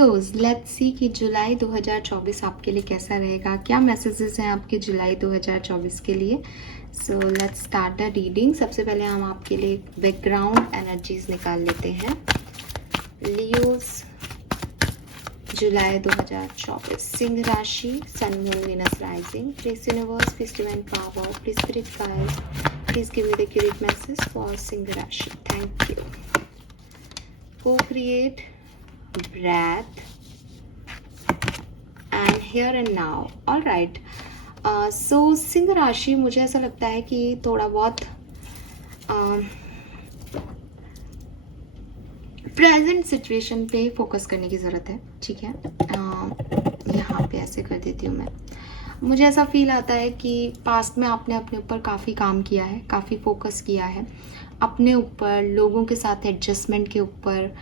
Leos, let's see कि जुलाई 2024 आपके लिए कैसा रहेगा, क्या मैसेजेस हैं आपके जुलाई 2024 के लिए। So let's start the reading. सबसे पहले हम आपके लिए बैकग्राउंड एनर्जीज निकाल लेते हैं। लियोज, जुलाई 2024, सिंह राशि, sun moon Venus rising. Please universe, please divine power, please spirit guide, please give me the accurate message for सिंह राशि। Thank you. Co-create, breath and here and now. All right. So सिंह राशि, मुझे ऐसा लगता है कि थोड़ा बहुत प्रेजेंट सिचुएशन पे फोकस करने की ज़रूरत है। ठीक है, यहाँ पे ऐसे कर देती हूँ मैं। मुझे ऐसा फील आता है कि पास्ट में आपने अपने ऊपर काफ़ी काम किया है, काफ़ी फोकस किया है अपने ऊपर, लोगों के साथ एडजस्टमेंट के ऊपर,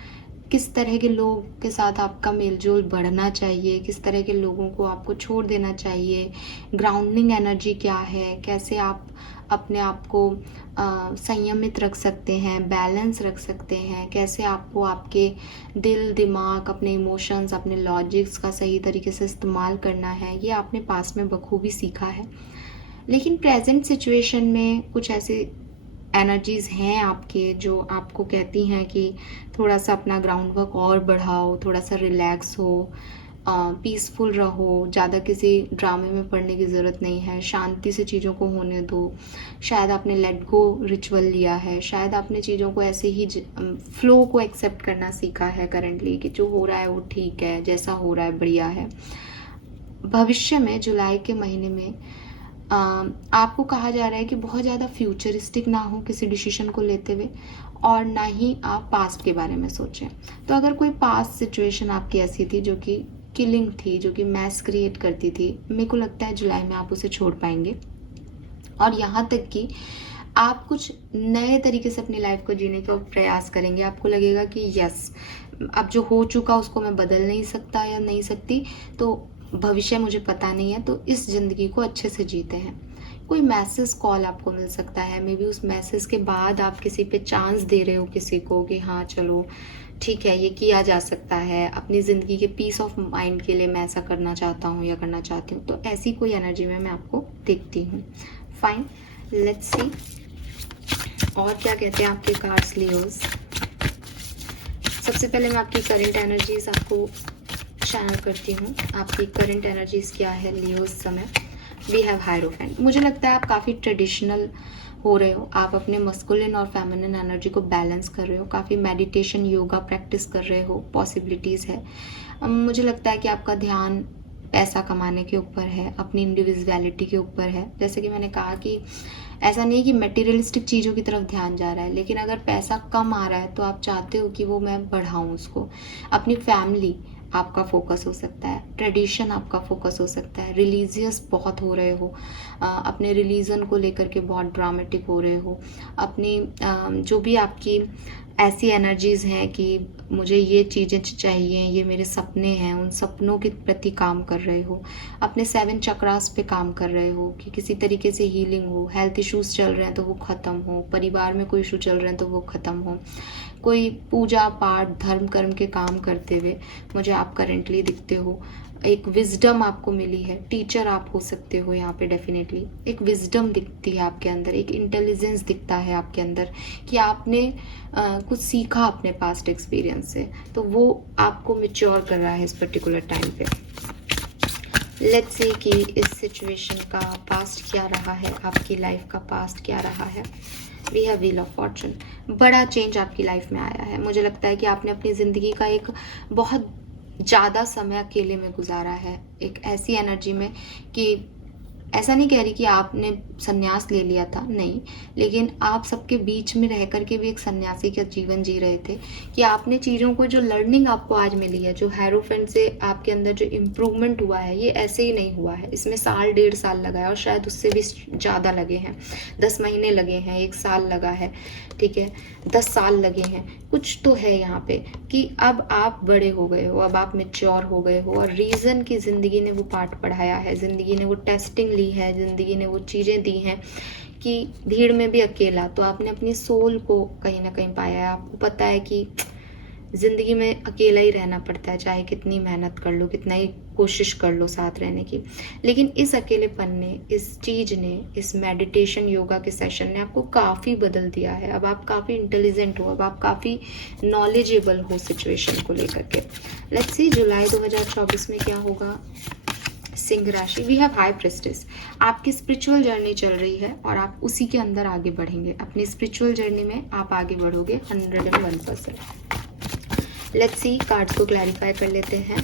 किस तरह के लोग के साथ आपका मेलजोल बढ़ना चाहिए, किस तरह के लोगों को आपको छोड़ देना चाहिए, ग्राउंडिंग एनर्जी क्या है, कैसे आप अपने आप को संयमित रख सकते हैं, बैलेंस रख सकते हैं, कैसे आपको आपके दिल दिमाग, अपने इमोशंस, अपने लॉजिक्स का सही तरीके से इस्तेमाल करना है, ये आपने पास में बखूबी सीखा है। लेकिन प्रेजेंट सिचुएशन में कुछ ऐसे एनर्जीज़ हैं आपके जो आपको कहती हैं कि थोड़ा सा अपना ग्राउंड वर्क और बढ़ाओ, थोड़ा सा रिलैक्स हो, पीसफुल रहो, ज़्यादा किसी ड्रामे में पड़ने की ज़रूरत नहीं है, शांति से चीज़ों को होने दो। शायद आपने लेट गो रिचुअल लिया है, शायद आपने चीज़ों को ऐसे ही फ्लो को एक्सेप्ट करना सीखा है करंटली, कि जो हो रहा है वो ठीक है, जैसा हो रहा है बढ़िया है। भविष्य में जुलाई के महीने में आपको कहा जा रहा है कि बहुत ज़्यादा फ्यूचरिस्टिक ना हो किसी डिसीजन को लेते हुए, और ना ही आप पास्ट के बारे में सोचें। तो अगर कोई पास्ट सिचुएशन आपकी ऐसी थी जो कि किलिंग थी, जो कि मैस क्रिएट करती थी, मेरे को लगता है जुलाई में आप उसे छोड़ पाएंगे। और यहाँ तक कि आप कुछ नए तरीके से अपनी लाइफ को जीने का प्रयास करेंगे। आपको लगेगा कि यस, अब जो हो चुका उसको मैं बदल नहीं सकता या नहीं सकती, तो भविष्य मुझे पता नहीं है, तो इस ज़िंदगी को अच्छे से जीते हैं। कोई मैसेज कॉल आपको मिल सकता है, मे बी उस मैसेज के बाद आप किसी पे चांस दे रहे हो किसी को कि हाँ चलो ठीक है, ये किया जा सकता है, अपनी ज़िंदगी के पीस ऑफ माइंड के लिए मैं ऐसा करना चाहता हूँ या करना चाहती हूँ। तो ऐसी कोई एनर्जी में मैं आपको देखती हूँ। फाइन, लेट्स सी और क्या कहते हैं आपके कार्ड्स लियोज। सबसे पहले मैं आपकी करंट एनर्जीज आपको चैनल करती हूँ। आपकी करंट एनर्जीज क्या है लियोज समय। We have hierophant. मुझे लगता है आप काफ़ी ट्रेडिशनल हो रहे हो, आप अपने मस्कुलिन और फेमिनिन एनर्जी को बैलेंस कर रहे हो, काफ़ी मेडिटेशन योगा प्रैक्टिस कर रहे हो, पॉसिबिलिटीज़ है। मुझे लगता है कि आपका ध्यान पैसा कमाने के ऊपर है, अपनी इंडिविजुअलिटी के ऊपर है। जैसे कि मैंने कहा कि ऐसा नहीं है कि मटेरियलिस्टिक चीज़ों की तरफ ध्यान जा रहा है, लेकिन अगर पैसा कम आ रहा है तो आप चाहते हो कि वो मैं बढ़ाऊँ उसको। अपनी फैमिली आपका फोकस हो सकता है, ट्रेडिशन आपका फोकस हो सकता है, रिलीजियस बहुत हो रहे हो, अपने रिलीजन को लेकर के बहुत ड्रामेटिक हो रहे हो, अपनी जो भी आपकी ऐसी एनर्जीज़ हैं कि मुझे ये चीज़ें चाहिए, ये मेरे सपने हैं, उन सपनों के प्रति काम कर रहे हो, अपने 7 चक्रास पे काम कर रहे हो कि किसी तरीके से हीलिंग हो, हेल्थ इश्यूज़ चल रहे हैं तो वो ख़त्म हो, परिवार में कोई इशू चल रहे हैं तो वो ख़त्म हो, कोई पूजा पाठ धर्म कर्म के काम करते हुए मुझे आप करेंटली दिखते हो। एक विजडम आपको मिली है, टीचर आप हो सकते हो यहाँ पे डेफिनेटली। एक विजडम दिखती है आपके अंदर, एक इंटेलिजेंस दिखता है आपके अंदर कि आपने कुछ सीखा अपने पास्ट एक्सपीरियंस से, तो वो आपको मैच्योर कर रहा है इस पर्टिकुलर टाइम पे। लेट्स से कि इस सिचुएशन का पास्ट क्या रहा है, आपकी लाइफ का पास्ट क्या रहा है। We have wheel of fortune. बड़ा चेंज आपकी लाइफ में आया है। मुझे लगता है कि आपने अपनी ज़िंदगी का एक बहुत ज़्यादा समय अकेले में गुजारा है, एक ऐसी एनर्जी में कि ऐसा नहीं कह रही कि आपने संन्यास ले लिया था, नहीं, लेकिन आप सबके बीच में रह कर के भी एक सन्यासी का जीवन जी रहे थे कि आपने चीज़ों को, जो लर्निंग आपको आज मिली है, जो हेरोफेंट से आपके अंदर जो इम्प्रूवमेंट हुआ है, ये ऐसे ही नहीं हुआ है, इसमें साल 1.5 साल लगा है और शायद उससे भी ज़्यादा लगे हैं, 10 महीने लगे हैं, 1 साल लगा है, ठीक है, 10 साल लगे हैं। कुछ तो है यहाँ पे कि अब आप बड़े हो गए हो, अब आप मेच्योर हो गए हो, और रीज़न की ज़िंदगी ने वो पाठ पढ़ाया है, ज़िंदगी ने वो टेस्टिंग ली है, ज़िंदगी ने वो चीज़ें दी हैं कि भीड़ में भी अकेला, तो आपने अपनी सोल को कहीं ना कहीं पाया है। आपको पता है कि ज़िंदगी में अकेला ही रहना पड़ता है, चाहे कितनी मेहनत कर लो, कितना ही कोशिश कर लो साथ रहने की। लेकिन इस अकेलेपन ने, इस चीज़ ने, इस मेडिटेशन योगा के सेशन ने आपको काफ़ी बदल दिया है। अब आप काफ़ी इंटेलिजेंट हो, अब आप काफ़ी नॉलेजेबल हो सिचुएशन को लेकर के। लेट्स सी जुलाई 2024 में क्या होगा। सिंह राशि, वी हैव हाई प्रेस्टिस। आपकी स्पिरिचुअल जर्नी चल रही है और आप उसी के अंदर आगे बढ़ेंगे। अपनी स्पिरिचुअल जर्नी में आप आगे बढ़ोगे 101%। लेट्स सी, कार्ड्स को क्लैरिफाई कर लेते हैं।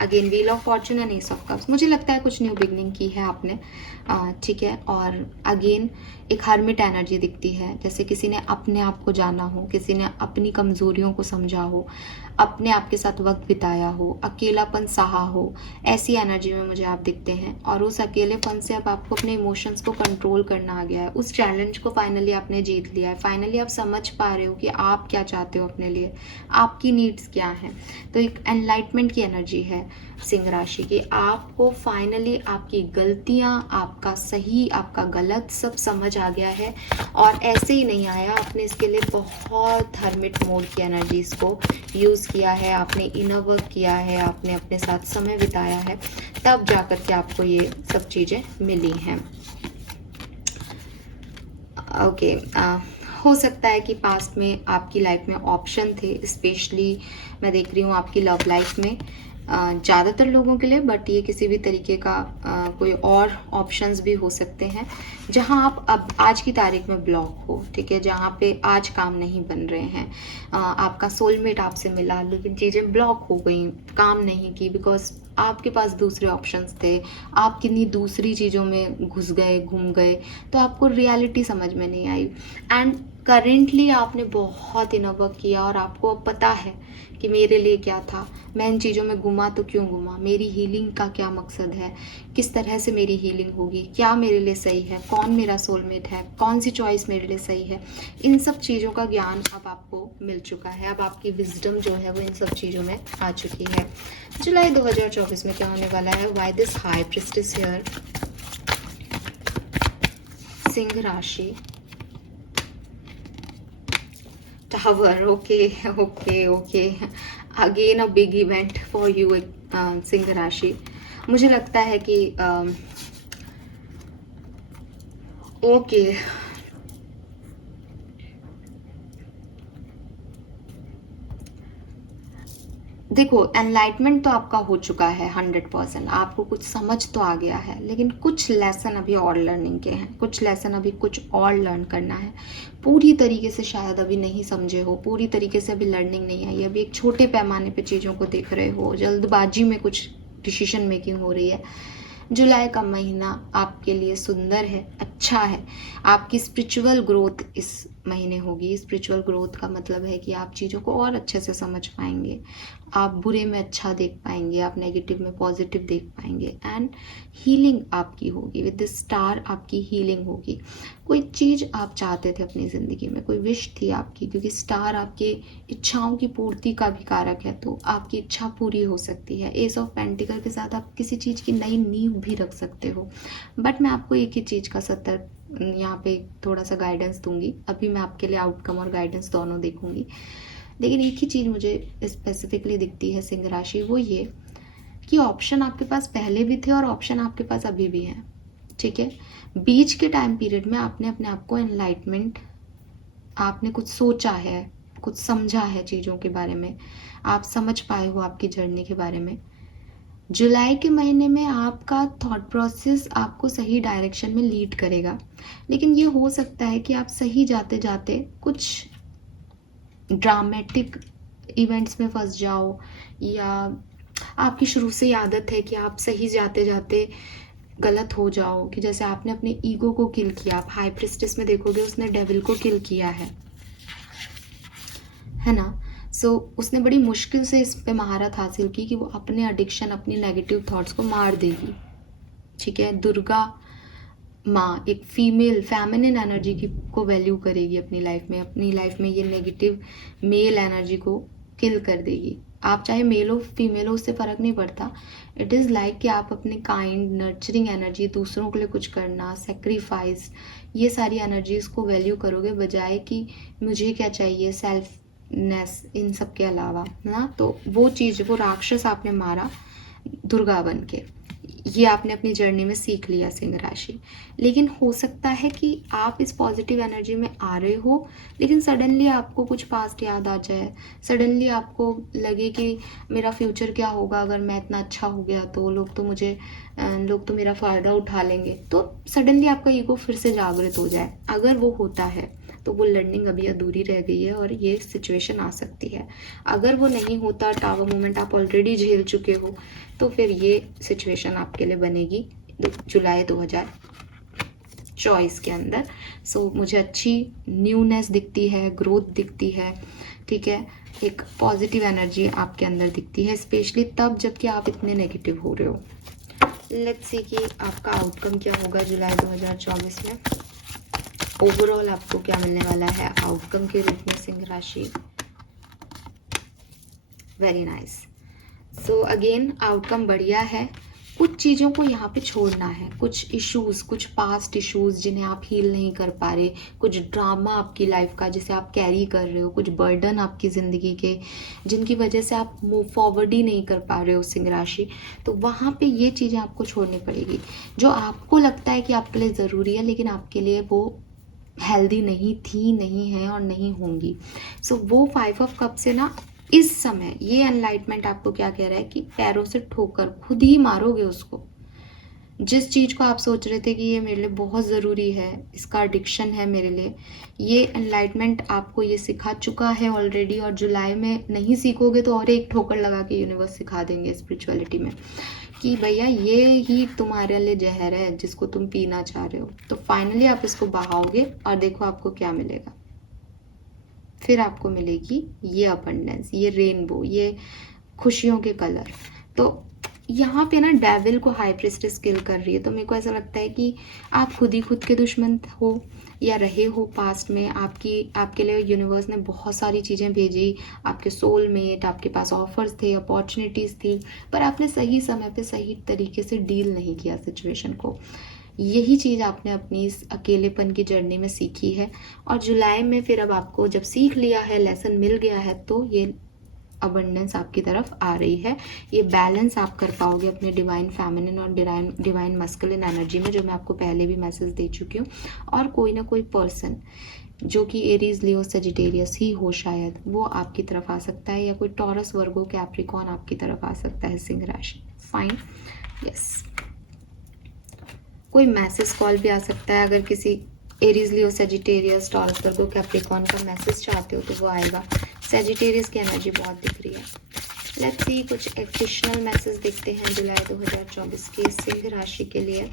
Again wheel of Fortune and S of cups. मुझे लगता है कुछ न्यू बिगनिंग की है आपने, ठीक है। और अगेन एक हर्मिट एनर्जी दिखती है, जैसे किसी ने अपने आप को जाना हो, किसी ने अपनी कमजोरियों को समझा हो, अपने आप के साथ वक्त बिताया हो, अकेलापन सहा हो, ऐसी एनर्जी में मुझे आप दिखते हैं। और उस अकेलेपन से अब आपको अपने इमोशंस को कंट्रोल करना आ गया है। उस चैलेंज को फाइनली आपने जीत लिया है। फाइनली आप समझ पा रहे हो कि आप क्या चाहते हो अपने लिए, आपकी नीड्स क्या हैं। तो एक एनलाइटमेंट की एनर्जी है सिंह राशि की। आपको फाइनली आपकी गलतियां, आपका सही, आपका गलत सब समझ आ गया है। और ऐसे ही नहीं आया, आपने इसके लिए बहुत हर्मिट मोड की एनर्जीज को यूज़ किया है, आपने इनर वर्क किया है, आपने अपने साथ समय बिताया है, तब जाकर के आपको ये सब चीज़ें मिली हैं। ओके, हो सकता है कि पास्ट में आपकी लाइफ में ऑप्शन थे, स्पेशली मैं देख रही हूँ आपकी लव लाइफ में ज़्यादातर लोगों के लिए, बट ये किसी भी तरीके का कोई और ऑप्शंस भी हो सकते हैं जहां आप अब आज की तारीख में ब्लॉक हो, ठीक है, जहां पे आज काम नहीं बन रहे हैं। आपका सोलमेट आपसे मिला लेकिन चीज़ें ब्लॉक हो गई, काम नहीं की, बिकॉज आपके पास दूसरे ऑप्शंस थे, आप किन्हीं दूसरी चीज़ों में घुस गए, घूम गए, तो आपको रियलिटी समझ में नहीं आई। एंड करेंटली आपने बहुत इनर वर्क किया और आपको अब पता है कि मेरे लिए क्या था, मैं इन चीज़ों में घुमा तो क्यों घुमा, मेरी हीलिंग का क्या मकसद है, किस तरह से मेरी हीलिंग होगी, क्या मेरे लिए सही है, कौन मेरा सोलमेट है, कौन सी चॉइस मेरे लिए सही है। इन सब चीज़ों का ज्ञान अब आपको मिल चुका है। अब आपकी विजडम जो है वो इन सब चीज़ों में आ चुकी है। जुलाई 2024 में क्या होने वाला है। Why this high priestess here. सिंह राशि, tower, okay okay okay, again a big event for you सिंह राशि। मुझे लगता है कि ओके, देखो एनलाइटमेंट तो आपका हो चुका है 100%, आपको कुछ समझ तो आ गया है, लेकिन कुछ लेसन अभी और लर्निंग के हैं, कुछ लेसन अभी कुछ और लर्न करना है। पूरी तरीके से शायद अभी नहीं समझे हो, पूरी तरीके से अभी लर्निंग नहीं आई, अभी एक छोटे पैमाने पे चीज़ों को देख रहे हो, जल्दबाजी में कुछ डिसीजन मेकिंग हो रही है। जुलाई का महीना आपके लिए सुंदर है, अच्छा है। आपकी स्पिरिचुअल ग्रोथ इस महीने होगी। स्पिरिचुअल ग्रोथ का मतलब है कि आप चीज़ों को और अच्छे से समझ पाएंगे, आप बुरे में अच्छा देख पाएंगे, आप नेगेटिव में पॉजिटिव देख पाएंगे। एंड हीलिंग आपकी होगी, विद द स्टार आपकी हीलिंग होगी। कोई चीज़ आप चाहते थे अपनी ज़िंदगी में, कोई विश थी आपकी, क्योंकि स्टार आपकी इच्छाओं की पूर्ति का भी कारक है, तो आपकी इच्छा पूरी हो सकती है। एस ऑफ पेंटिकल के साथ आप किसी चीज़ की नई नींव भी रख सकते हो। बट मैं आपको एक ही चीज़ का सतर्क यहाँ पे थोड़ा सा गाइडेंस दूंगी। अभी मैं आपके लिए आउटकम और गाइडेंस दोनों देखूंगी, लेकिन एक ही चीज़ मुझे स्पेसिफिकली दिखती है सिंह राशि, वो ये कि ऑप्शन आपके पास पहले भी थे और ऑप्शन आपके पास अभी भी हैं, ठीक है। बीच के टाइम पीरियड में आपने अपने आप को एनलाइटमेंट, आपने कुछ सोचा है, कुछ समझा है चीज़ों के बारे में, आप समझ पाए हो आपकी जर्नी के बारे में। जुलाई के महीने में आपका थॉट प्रोसेस आपको सही डायरेक्शन में लीड करेगा, लेकिन ये हो सकता है कि आप सही जाते जाते कुछ ड्रामेटिक इवेंट्स में फंस जाओ, या आपकी शुरू से ही आदत है कि आप सही जाते जाते गलत हो जाओ, कि जैसे आपने अपने ईगो को किल किया। आप हाई प्रिस्टेस में देखोगे उसने डेविल को किल किया है ना। सो उसने बड़ी मुश्किल से इस पे महारत हासिल की कि वो अपने एडिक्शन, अपनी नेगेटिव थॉट्स को मार देगी, ठीक है। दुर्गा माँ एक फीमेल फेमिनिन एनर्जी की को वैल्यू करेगी अपनी लाइफ में ये नेगेटिव मेल एनर्जी को किल कर देगी। आप चाहे मेल हो फीमेल हो, उससे फ़र्क नहीं पड़ता। इट इज़ लाइक कि आप अपने काइंड नर्चरिंग एनर्जी, दूसरों के लिए कुछ करना, सेक्रीफाइस, ये सारी एनर्जीज़ को वैल्यू करोगे, बजाय कि मुझे क्या चाहिए, सेल्फनेस, इन सब के अलावा ना। तो वो चीज़, वो राक्षस आपने मारा दुर्गा बन के, ये आपने अपनी जर्नी में सीख लिया सिंह राशि। लेकिन हो सकता है कि आप इस पॉजिटिव एनर्जी में आ रहे हो, लेकिन सडनली आपको कुछ पास्ट याद आ जाए, सडनली आपको लगे कि मेरा फ्यूचर क्या होगा अगर मैं इतना अच्छा हो गया तो, लोग तो मेरा फ़ायदा उठा लेंगे। तो सडनली आपका ईगो फिर से जागृत हो जाए। अगर वो होता है तो वो लर्निंग अभी अधूरी रह गई है और ये सिचुएशन आ सकती है। अगर वो नहीं होता, टावर मोमेंट आप ऑलरेडी झेल चुके हो, तो फिर ये सिचुएशन आपके लिए बनेगी जुलाई 2024 के अंदर। सो मुझे अच्छी न्यूनेस दिखती है, ग्रोथ दिखती है, ठीक है, एक पॉजिटिव एनर्जी आपके अंदर दिखती है, स्पेशली तब जबकि आप इतने नेगेटिव हो रहे हो। लेट्स सी कि आपका आउटकम क्या होगा जुलाई 2024 में। ओवरऑल आपको क्या मिलने वाला है आउटकम के रूप में सिंह राशि। Very nice. So again outcome बढ़िया है। कुछ चीज़ों को यहाँ पे छोड़ना है, कुछ इश्यूज़, कुछ पास्ट इश्यूज़ जिन्हें आप हील नहीं कर पा रहे, कुछ ड्रामा आपकी लाइफ का जिसे आप कैरी कर रहे हो, कुछ बर्डन आपकी ज़िंदगी के जिनकी वजह से आप मूव फॉरवर्ड ही नहीं कर पा रहे हो सिंह राशि। तो वहाँ पे ये चीज़ें आपको छोड़नी पड़ेगी जो आपको लगता है कि आपके लिए ज़रूरी है, लेकिन आपके लिए वो हेल्दी नहीं थी, नहीं है और नहीं होंगी। सो वो 5 ऑफ कप से ना इस समय ये एनलाइटमेंट आपको क्या कह रहा है कि पैरों से ठोकर खुद ही मारोगे उसको। जिस चीज़ को आप सोच रहे थे कि ये मेरे लिए बहुत ज़रूरी है, इसका एडिक्शन है मेरे लिए, ये एनलाइटमेंट आपको ये सिखा चुका है ऑलरेडी, और जुलाई में नहीं सीखोगे तो और एक ठोकर लगा के यूनिवर्स सिखा देंगे स्पिरिचुअलिटी में कि भैया ये ही तुम्हारे लिए जहर है जिसको तुम पीना चाह रहे हो। तो फाइनली आप इसको बहाओगे और देखो आपको क्या मिलेगा। फिर आपको मिलेगी ये अबंडेंस, ये रेनबो, ये खुशियों के कलर। तो यहाँ पे ना डेविल को हाई प्रिस्टेस किल कर रही है। तो मेरे को ऐसा लगता है कि आप खुद ही खुद के दुश्मन हो या रहे हो पास्ट में। आपके लिए यूनिवर्स ने बहुत सारी चीज़ें भेजी, आपके सोलमेट, आपके पास ऑफर्स थे, अपॉर्चुनिटीज़ थी, पर आपने सही समय पे सही तरीके से डील नहीं किया सिचुएशन को। यही चीज़ आपने अपनी इस अकेलेपन की जर्नी में सीखी है, और जुलाई में फिर अब आपको जब सीख लिया है, लेसन मिल गया है, तो ये अबंडेंस आपकी तरफ आ रही है। ये बैलेंस आप कर पाओगे अपने डिवाइन फेमिनिन और डिवाइन मस्कुलिन एनर्जी में, जो मैं आपको पहले भी मैसेज दे चुकी हूँ। और कोई ना कोई पर्सन जो कि एरीज, लियो, सेजिटेरियस ही हो शायद, वो आपकी तरफ आ सकता है, या कोई टॉरस, वर्गो, कैप्रिकॉन आपकी तरफ आ सकता है सिंह राशि। Fine, yes. कोई मैसेज कॉल भी आ सकता है। अगर किसी एरीज, लियो, सेजिटेरियस, टॉरस, वर्गो, कैप्रिकॉन का मैसेज चाहते हो तो वो आएगा। सेजिटेरियस की एनर्जी बहुत दिख रही है। लेट्स सी कुछ एडिशनल मैसेज देखते हैं जुलाई 2024 के सिंह राशि के लिए।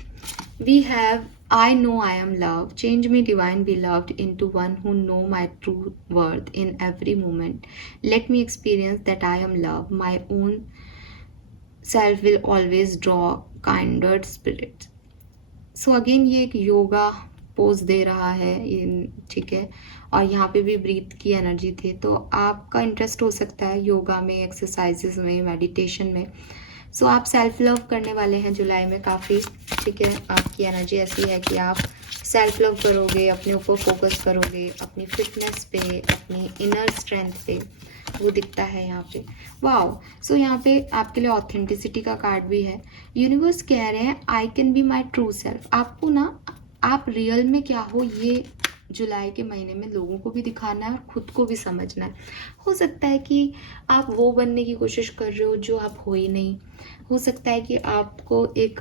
We have I know I am loved. Change me, divine beloved, into one who know my true worth in every moment. Let me experience that I am loved. My own self will always draw kinder spirits. So again ये एक yoga pose दे रहा है, ठीक है, और यहाँ पे भी ब्रीथ की एनर्जी थी। तो आपका इंटरेस्ट हो सकता है योगा में, एक्सरसाइजेस में, मेडिटेशन में। सो आप सेल्फ लव करने वाले हैं जुलाई में काफ़ी, ठीक है। आपकी एनर्जी ऐसी है कि आप सेल्फ लव करोगे, अपने ऊपर फोकस करोगे, अपनी फिटनेस पे, अपनी इनर स्ट्रेंथ पे, वो दिखता है यहाँ पे। वाओ। सो यहाँ पे आपके लिए ऑथेंटिसिटी का कार्ड भी है। यूनिवर्स कह रहे हैं I can be my true self. आपको ना, आप रियल में क्या हो ये जुलाई के महीने में लोगों को भी दिखाना है और खुद को भी समझना है। हो सकता है कि आप वो बनने की कोशिश कर रहे हो जो आप हो ही नहीं। हो सकता है कि आपको एक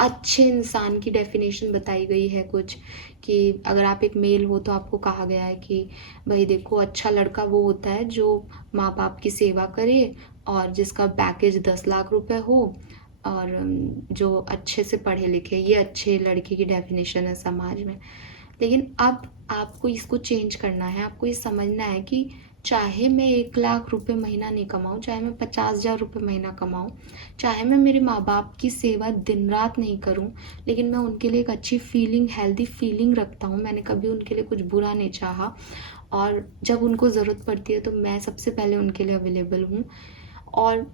अच्छे इंसान की डेफिनेशन बताई गई है कुछ, कि अगर आप एक मेल हो तो आपको कहा गया है कि भाई देखो, अच्छा लड़का वो होता है जो माँ बाप की सेवा करे और जिसका पैकेज 10 लाख रुपए हो और जो अच्छे से पढ़े लिखे। ये अच्छे लड़के की डेफिनेशन है समाज में। लेकिन अब आपको इसको चेंज करना है। आपको ये समझना है कि चाहे मैं 1 लाख रुपए महीना नहीं कमाऊँ, चाहे मैं 50,000 रुपये महीना कमाऊँ, चाहे मैं मेरे माँ बाप की सेवा दिन रात नहीं करूँ, लेकिन मैं उनके लिए एक अच्छी फीलिंग, हेल्दी फीलिंग रखता हूँ। मैंने कभी उनके लिए कुछ बुरा नहीं चाहा, और जब उनको ज़रूरत पड़ती है तो मैं सबसे पहले उनके लिए अवेलेबल हूँ। और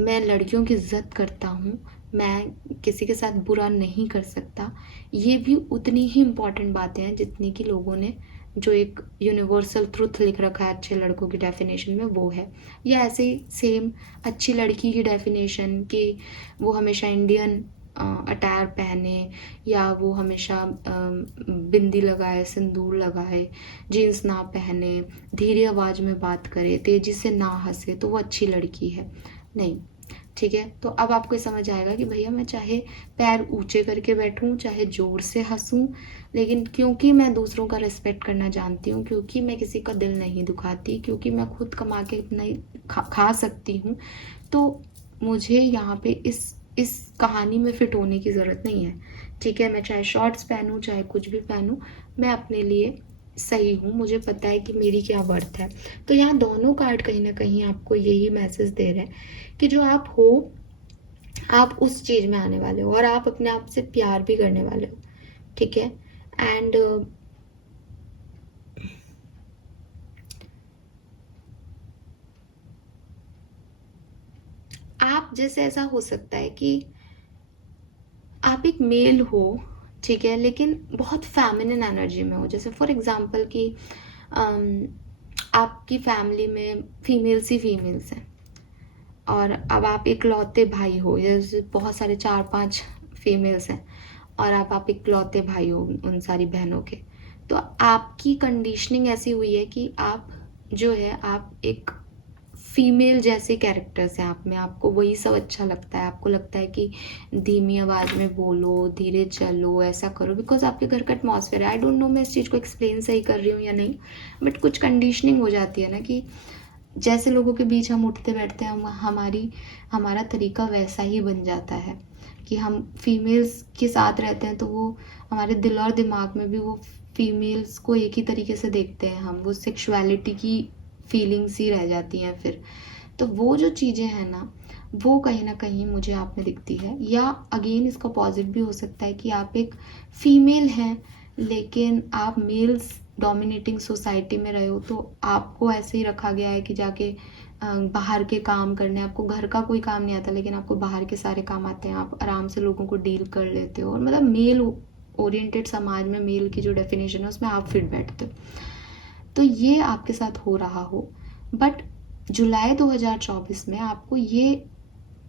मैं लड़कियों की इज़्ज़त करता हूँ, मैं किसी के साथ बुरा नहीं कर सकता, ये भी उतनी ही इम्पॉर्टेंट बातें हैं जितनी कि लोगों ने जो एक यूनिवर्सल ट्रुथ लिख रखा है अच्छे लड़कों की डेफिनेशन में वो है। या ऐसे ही सेम अच्छी लड़की की डेफिनेशन कि वो हमेशा इंडियन अटायर पहने, या वो हमेशा बिंदी लगाए, सिंदूर लगाए, जीन्स ना पहने, धीरे आवाज़ में बात करे, तेज़ी से ना हंसे, तो वो अच्छी लड़की है। नहीं, ठीक है। तो अब आपको ये समझ आएगा कि भैया मैं चाहे पैर ऊंचे करके बैठूं, चाहे ज़ोर से हंसूं, लेकिन क्योंकि मैं दूसरों का रिस्पेक्ट करना जानती हूँ, क्योंकि मैं किसी का दिल नहीं दुखाती, क्योंकि मैं खुद कमा के अपना खा सकती हूँ, तो मुझे यहाँ पे इस कहानी में फिट होने की ज़रूरत नहीं है। ठीक है, मैं चाहे शॉर्ट्स पहनूं, चाहे कुछ भी पहनूं, मैं अपने लिए सही हूँ, मुझे पता है कि मेरी क्या वर्थ है। तो यहाँ दोनों कार्ड कहीं ना कहीं आपको यही मैसेज दे रहे हैं कि जो आप हो, आप उस चीज़ में आने वाले हो और आप अपने आप से प्यार भी करने वाले हो। ठीक है। एंड आप जैसे ऐसा हो सकता है कि आप एक मेल हो, ठीक है, लेकिन बहुत फेमिनिन एनर्जी में हो। जैसे फॉर एग्जांपल कि आपकी फैमिली में फीमेल्स हैं और अब आप इकलौते भाई हो, जैसे बहुत सारे 4-5 फीमेल्स हैं और आप इकलौते भाई हो उन सारी बहनों के। तो आपकी कंडीशनिंग ऐसी हुई है कि आप जो है आप एक फीमेल जैसे कैरेक्टर्स हैं आप में, आपको वही सब अच्छा लगता है, आपको लगता है कि धीमी आवाज़ में बोलो, धीरे चलो, ऐसा करो, बिकॉज आपके घर का एटमॉस्फेयर है। आई डोंट नो मैं इस चीज़ को एक्सप्लेन सही कर रही हूँ या नहीं, बट कुछ कंडीशनिंग हो जाती है ना कि जैसे लोगों के बीच हम उठते बैठते हैं, हमारा तरीका वैसा ही बन जाता है कि हम फीमेल्स के साथ रहते हैं तो वो हमारे दिल और दिमाग में भी वो फीमेल्स को एक ही तरीके से देखते हैं हम, वो सेक्सुअलिटी की फीलिंग्स ही रह जाती हैं फिर। तो वो जो चीज़ें हैं ना, वो कहीं ना कहीं मुझे आप में दिखती है। या अगेन इसका पॉजिट भी हो सकता है कि आप एक फीमेल हैं लेकिन आप मेल्स डोमिनेटिंग सोसाइटी में रहे हो, तो आपको ऐसे ही रखा गया है कि जाके बाहर के काम करने, आपको घर का कोई काम नहीं आता लेकिन आपको बाहर के सारे काम आते हैं, आप आराम से लोगों को डील कर लेते हो, और मतलब मेल ओरिएंटेड समाज में मेल की जो डेफिनेशन है उसमें आप फिट बैठते हो। तो ये आपके साथ हो रहा हो, बट जुलाई 2024 में आपको ये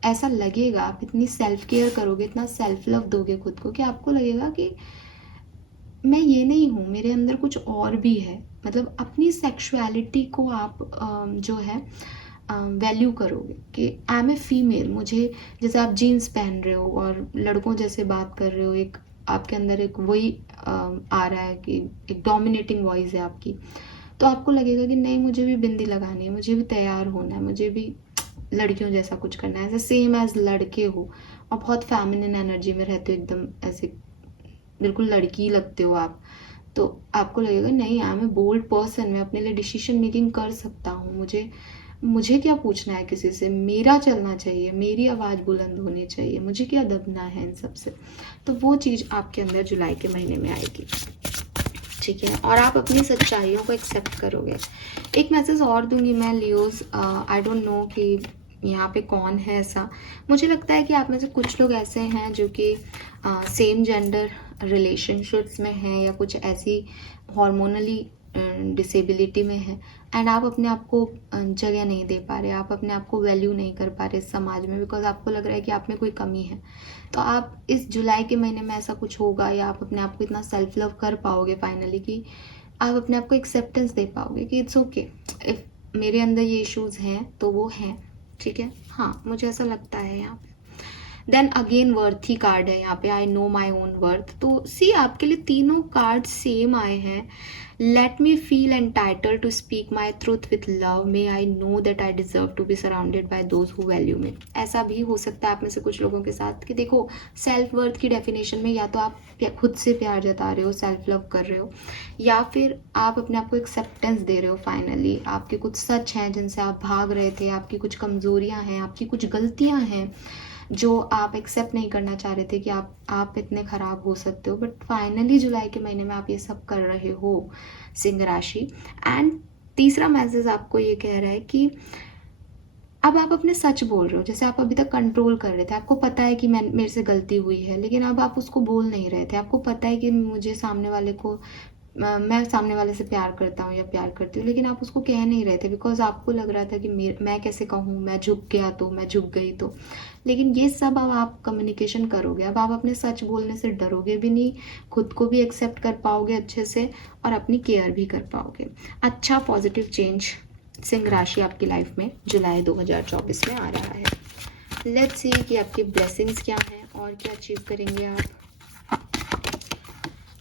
ऐसा लगेगा, आप इतनी सेल्फ केयर करोगे, इतना सेल्फ लव दोगे खुद को कि आपको लगेगा कि मैं ये नहीं हूँ, मेरे अंदर कुछ और भी है। मतलब अपनी सेक्सुअलिटी को आप जो है वैल्यू करोगे कि आई एम ए फीमेल। मुझे जैसे आप जीन्स पहन रहे हो और लड़कों जैसे बात कर रहे हो, एक आपके अंदर एक वही आ रहा है कि एक डोमिनेटिंग वॉइस है आपकी, तो आपको लगेगा कि नहीं, मुझे भी बिंदी लगानी है, मुझे भी तैयार होना है, मुझे भी लड़कियों जैसा कुछ करना है, ऐसे सेम एज लड़के हो और बहुत फेमिनिन एनर्जी में रहते हो, एकदम ऐसे बिल्कुल लड़की लगते हो आप। तो आपको लगेगा नहीं, I am a bold person, मैं अपने लिए डिसीजन मेकिंग कर सकता हूँ, मुझे क्या पूछना है किसी से, मेरा चलना चाहिए, मेरी आवाज़ बुलंद होनी चाहिए, मुझे क्या दबना है इन सब से। तो वो चीज़ आपके अंदर जुलाई के महीने में आएगी। ठीक है, और आप अपनी सच्चाइयों को एक्सेप्ट करोगे। एक मैसेज और दूंगी मैं लियोज, आई डोंट नो कि यहाँ पे कौन है ऐसा। मुझे लगता है कि आप में से कुछ लोग ऐसे हैं जो कि सेम जेंडर रिलेशनशिप्स में हैं या कुछ ऐसी हार्मोनली डिसेबिलिटी में है, एंड आप अपने आप को जगह नहीं दे पा रहे, आप अपने आप को वैल्यू नहीं कर पा रहे इस समाज में, बिकॉज आपको लग रहा है कि आप में कोई कमी है। तो आप इस जुलाई के महीने में ऐसा कुछ होगा, या आप अपने आप को इतना सेल्फ लव कर पाओगे फाइनली कि आप अपने आप को एक्सेप्टेंस दे पाओगे कि इट्स ओके, इफ मेरे अंदर ये इश्यूज़ हैं तो वो हैं। ठीक है, हाँ, मुझे ऐसा लगता है यहाँ पे। देन अगेन वर्थ ही कार्ड है यहाँ पे, I know my own worth. तो सी आपके लिए तीनों कार्ड सेम आए हैं। Let me feel entitled to speak my truth with love, may I know that I deserve to be surrounded by those who value me. ऐसा भी हो सकता है आप में से कुछ लोगों के साथ कि देखो, सेल्फ वर्थ की डेफिनेशन में या तो आप खुद से प्यार जता रहे हो, सेल्फ लव कर रहे हो, या फिर आप अपने आप को एक्सेप्टेंस दे रहे हो फाइनली। आपके कुछ सच हैं जिनसे आप भाग रहे थे, आपकी कुछ कमजोरियां हैं, आपकी कुछ गलतियां हैं जो आप एक्सेप्ट नहीं करना चाह रहे थे कि आप इतने ख़राब हो सकते हो, बट फाइनली जुलाई के महीने में आप ये सब कर रहे हो, सिंह राशि। एंड तीसरा मैसेज आपको ये कह रहा है कि अब आप अपने सच बोल रहे हो, जैसे आप अभी तक कंट्रोल कर रहे थे, आपको पता है कि मेरे से गलती हुई है, लेकिन अब आप उसको बोल नहीं रहे थे। आपको पता है कि मुझे सामने वाले को मैं सामने वाले से प्यार करता हूँ या प्यार करती हूँ, लेकिन आप उसको कह नहीं रहे थे बिकॉज आपको लग रहा था कि मैं कैसे कहूँ, मैं झुक गया तो, मैं झुक गई तो। लेकिन ये सब अब आप कम्युनिकेशन करोगे, अब आप अपने सच बोलने से डरोगे भी नहीं, खुद को भी एक्सेप्ट कर पाओगे अच्छे से और अपनी केयर भी कर पाओगे। अच्छा पॉजिटिव चेंज सिंह राशि आपकी लाइफ में जुलाई 2024 में आ रहा है। लेट्स सी कि आपकी ब्लेसिंग्स क्या हैं और क्या अचीव करेंगे आप।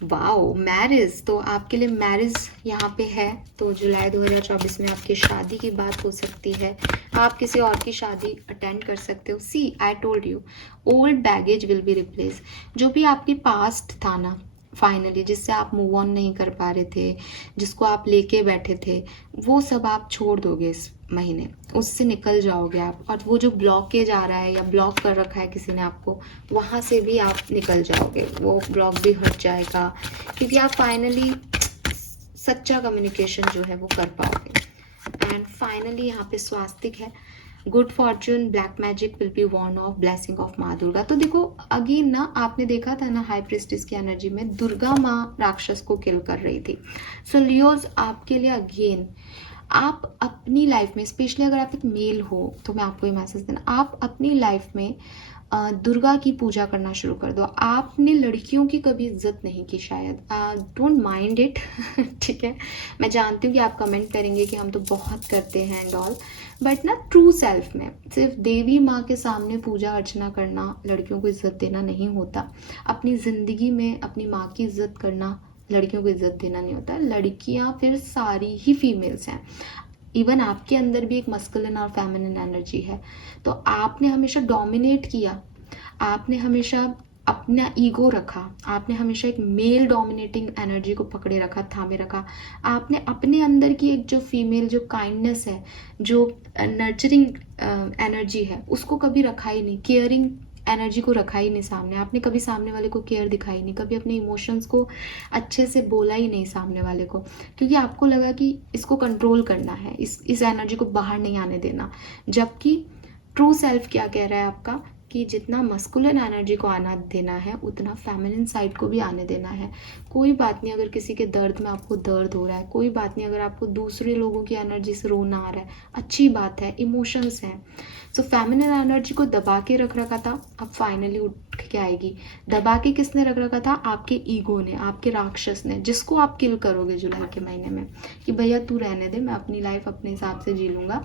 वाओ, मैरिज, तो आपके लिए मैरिज यहाँ पे है, तो जुलाई 2024 में आपकी शादी की बात हो सकती है। आप किसी और की शादी अटेंड कर सकते हो। See, I told you, old baggage will be replace. जो भी आपके पास्ट था ना, फाइनली जिससे आप मूव ऑन नहीं कर पा रहे थे, जिसको आप लेके बैठे थे, वो सब आप छोड़ दोगे इस महीने, उससे निकल जाओगे आप। और वो जो ब्लॉकेज आ रहा है या ब्लॉक कर रखा है किसी ने आपको, वहाँ से भी आप निकल जाओगे, वो ब्लॉक भी हट जाएगा, क्योंकि आप फाइनली सच्चा कम्युनिकेशन जो है वो कर पाओगे। एंड फाइनली यहाँ पे स्वास्तिक है, good Fortune, black magic will be Warne of, blessing of माँ दुर्गा। तो देखो अगेन ना, आपने देखा था ना हाई प्रिस्टिस की एनर्जी में दुर्गा माँ राक्षस को किल कर रही थी। सो लियोज, आपके लिए अगेन, आप अपनी लाइफ में, स्पेशली अगर आप एक मेल हो तो मैं आपको ये मैसेज देना, आप अपनी लाइफ में दुर्गा की पूजा करना शुरू कर दो। आपने लड़कियों की कभी इज्जत नहीं की शायद, डोंट माइंड इट, ठीक है। मैं जानती हूँ कि आप कमेंट करेंगे कि हम तो बहुत करते हैं एंड ऑल, बट ना ट्रू सेल्फ में सिर्फ देवी माँ के सामने पूजा अर्चना करना लड़कियों को इज्जत देना नहीं होता। अपनी ज़िंदगी में अपनी माँ की इज्जत करना लड़कियों को इज्जत देना नहीं होता। लड़कियाँ फिर सारी ही फीमेल्स हैं, इवन आपके अंदर भी एक मस्कुलिन और फेमिनिन एनर्जी है। तो आपने हमेशा डोमिनेट किया, आपने हमेशा अपना ईगो रखा, आपने हमेशा एक मेल डोमिनेटिंग एनर्जी को पकड़े रखा, थामे रखा। आपने अपने अंदर की एक जो फीमेल जो काइंडनेस है, जो नर्चरिंग एनर्जी है, उसको कभी रखा ही नहीं, केयरिंग एनर्जी को रखा ही नहीं सामने। आपने कभी सामने वाले को केयर दिखाई नहीं, कभी अपने इमोशंस को अच्छे से बोला ही नहीं सामने वाले को, क्योंकि आपको लगा कि इसको कंट्रोल करना है, इस एनर्जी को बाहर नहीं आने देना। जबकि ट्रू सेल्फ क्या कह रहा है आपका, कि जितना मस्कुलिन एनर्जी को आना देना है उतना फेमिनिन साइड को भी आने देना है। कोई बात नहीं अगर किसी के दर्द में आपको दर्द हो रहा है, कोई बात नहीं अगर आपको दूसरे लोगों की एनर्जी से रोना आ रहा है, अच्छी बात है, इमोशंस हैं। सो फेमिनिन एनर्जी को दबा के रख रखा था, अब फाइनली उठ के आएगी। दबा के किसने रख रखा था? आपके ईगो ने, आपके राक्षस ने, जिसको आप किल करोगे जुलाई के महीने में, कि भैया तू रहने दे, मैं अपनी लाइफ अपने हिसाब से जी लूँगा,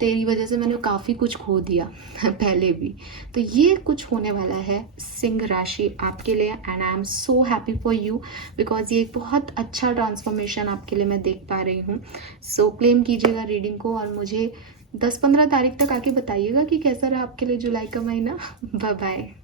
तेरी वजह से मैंने काफ़ी कुछ खो दिया पहले भी। तो ये कुछ होने वाला है सिंह राशि आपके लिए, and I am so happy for you, because ये एक बहुत अच्छा ट्रांसफॉर्मेशन आपके लिए मैं देख पा रही हूँ। सो क्लेम कीजिएगा रीडिंग को और मुझे 10-15 तारीख तक आके बताइएगा कि कैसा रहा आपके लिए जुलाई का महीना। Bye bye.